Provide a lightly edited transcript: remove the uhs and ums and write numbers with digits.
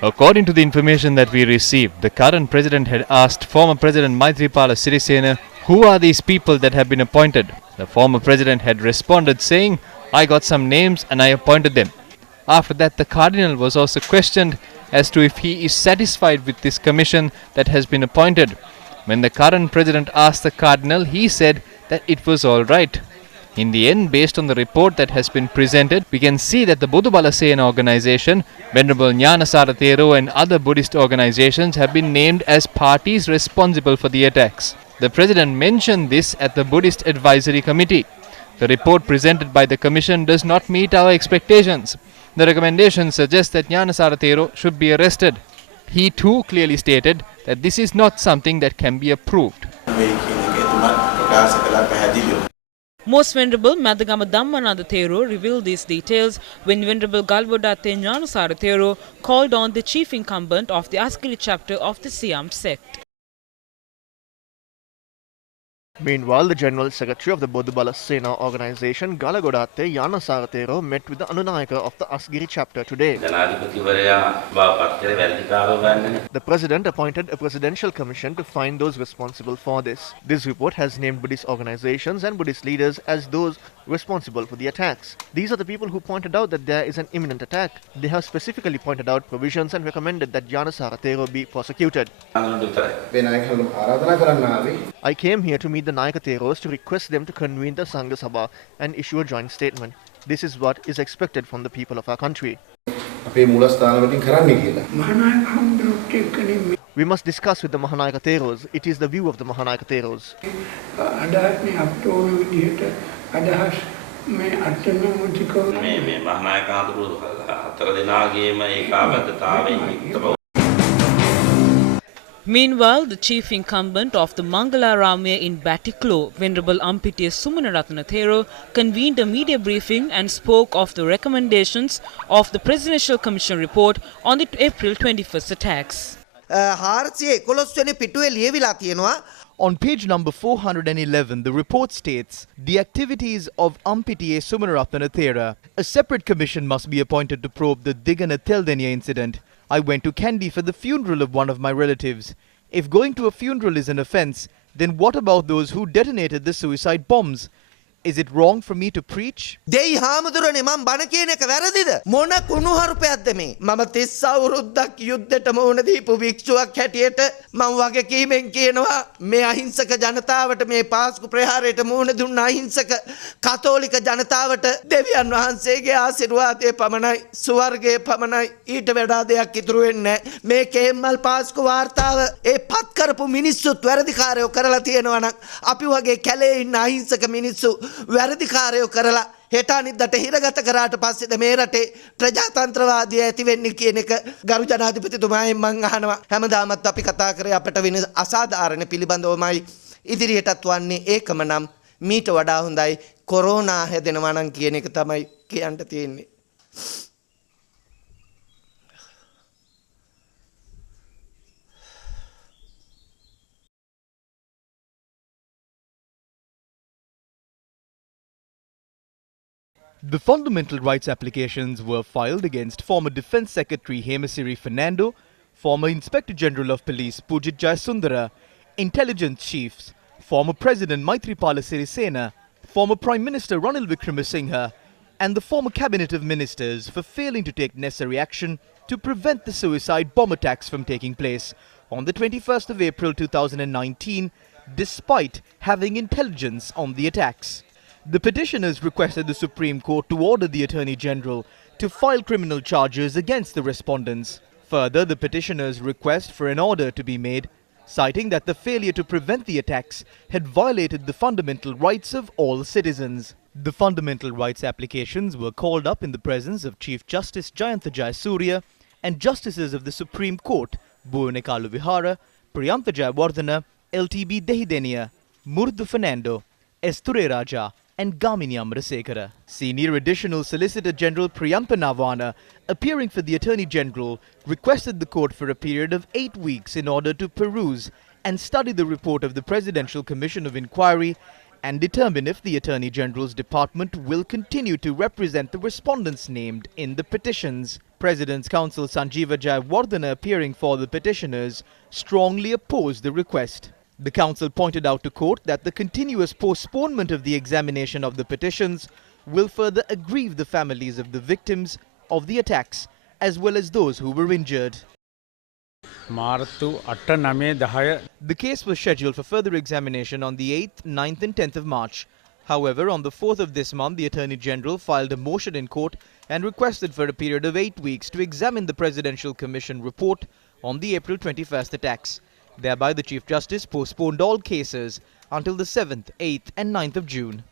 According to the information that we received, the current president had asked former President Maithripala Sirisena, who are these people that have been appointed? The former president had responded saying, I got some names and I appointed them. After that, the cardinal was also questioned as to if he is satisfied with this commission that has been appointed. When the current president asked the cardinal, he said that it was all right. In the end, based on the report that has been presented, we can see that the Bodubala Sena organization, Venerable Jnanasara Thero and other Buddhist organizations have been named as parties responsible for the attacks. The president mentioned this at the Buddhist Advisory Committee. The report presented by the commission does not meet our expectations. The recommendation suggests that Jnanasara Thero should be arrested. He too clearly stated that this is not something that can be approved. Most Venerable Madagama Dhammananda Thero revealed these details when Venerable Galvodatte Jnanasara Thero called on the chief incumbent of the Asgiri chapter of the Siam sect. Meanwhile, the General Secretary of the Bodubala Sena organization, Galagodatte Jnanasara Thero, met with the Anunayaka of the Asgiri chapter today. The President appointed a presidential commission to find those responsible for this. This report has named Buddhist organizations and Buddhist leaders as those responsible for the attacks. These are the people who pointed out that there is an imminent attack. They have specifically pointed out provisions and recommended that Jnanasara Thero be prosecuted. I came here to meet the Nayaka Theros to request them to convene the Sangha Sabha and issue a joint statement. This is what is expected from the people of our country. We must discuss with the Mahanayaka Theros. It is the view of the Mahanayaka Theros. Meanwhile, the chief incumbent of the Mangala Ramya in Batiklo, Venerable Ampitiya Sumanaratana Thero, convened a media briefing and spoke of the recommendations of the Presidential Commission report on the April 21st attacks. On page number 411, the report states, the activities of Ampitiya Sumanaratana Thera. A separate commission must be appointed to probe the Digana Teldenia incident. I went to Kandy for the funeral of one of my relatives. If going to a funeral is an offence, then what about those who detonated the suicide bombs? Is it wrong for me to preach? දෙයි හාමුදුරනේ මම බණ කියන එක වැරදිද? මොන කුණුහරුපයක්ද මේ? මම 30 අවුරුද්දක් යුද්ධෙට මුහුණ දීපු වික්ෂුවක් හැටියට මම වගකීමෙන් කියනවා මේ අහිංසක ජනතාවට මේ පාස්කු ප්‍රහාරයට මුහුණ දුන්න අහිංසක කතෝලික ජනතාවට දෙවියන් වහන්සේගේ ආශිර්වාදය පමණයි ස්වර්ගය පමණයි ඊට වඩා දෙයක් ඉතුරු වෙන්නේ නැහැ. මේ කේම්මල් පාස්කු වාර්තාව ඒ පත් කරපු මිනිස්සුත් වැරදිකාරයෝ කරලා තියෙනවා නම් අපි වගේ කැලේ ඉන්න අහිංසක මිනිස්සු වැරදිකාරයෝ කරලා හෙට අනිද්දාට හිරගත කරාට පස්සේද මේ රටේ ප්‍රජාතන්ත්‍රවාදී ඇති වෙන්නේ කියන එක ගරු ජනාධිපතිතුමාගෙන් මම අහනවා. හැමදාමත් අපි කතා කරේ අපට වෙන අසාධාරණ පිළිබඳවමයි ඉදිරියටත් වන්නේ ඒකම නම් මීට වඩා හොඳයි කොරෝනා හැදෙනවා නම් කියන එක තමයි කියන්න තියෙන්නේ. The fundamental rights applications were filed against former Defence Secretary Hemasiri Fernando, former Inspector General of Police Pujit Jayasundara, intelligence chiefs, former President Maithripala Sirisena, former Prime Minister Ranil Wickremesinghe, and the former Cabinet of Ministers for failing to take necessary action to prevent the suicide bomb attacks from taking place on the 21st of April 2019, despite having intelligence on the attacks. The petitioners requested the Supreme Court to order the Attorney General to file criminal charges against the respondents. Further, the petitioners request for an order to be made, citing that the failure to prevent the attacks had violated the fundamental rights of all citizens. The fundamental rights applications were called up in the presence of Chief Justice Jayantha Jayasuriya and Justices of the Supreme Court, Bhuvanekalu Vihara, Priyantha Jayawardena, LTB Dehidenia, Murthu Fernando, Esture Raja, and Gamini Amrasekara. Senior Additional Solicitor General Priyampa Navana, appearing for the Attorney General, requested the court for a period of 8 weeks in order to peruse and study the report of the Presidential Commission of Inquiry and determine if the Attorney General's department will continue to represent the respondents named in the petitions. President's counsel Sanjeeva Jayawardena, appearing for the petitioners, strongly opposed the request. The counsel pointed out to court that the continuous postponement of the examination of the petitions will further aggrieve the families of the victims of the attacks, as well as those who were injured. The case was scheduled for further examination on the 8th, 9th and 10th of March. However, on the 4th of this month, the Attorney General filed a motion in court and requested for a period of 8 weeks to examine the Presidential Commission report on the April 21st attacks. Thereby, the Chief Justice postponed all cases until the 7th, 8th and 9th of June.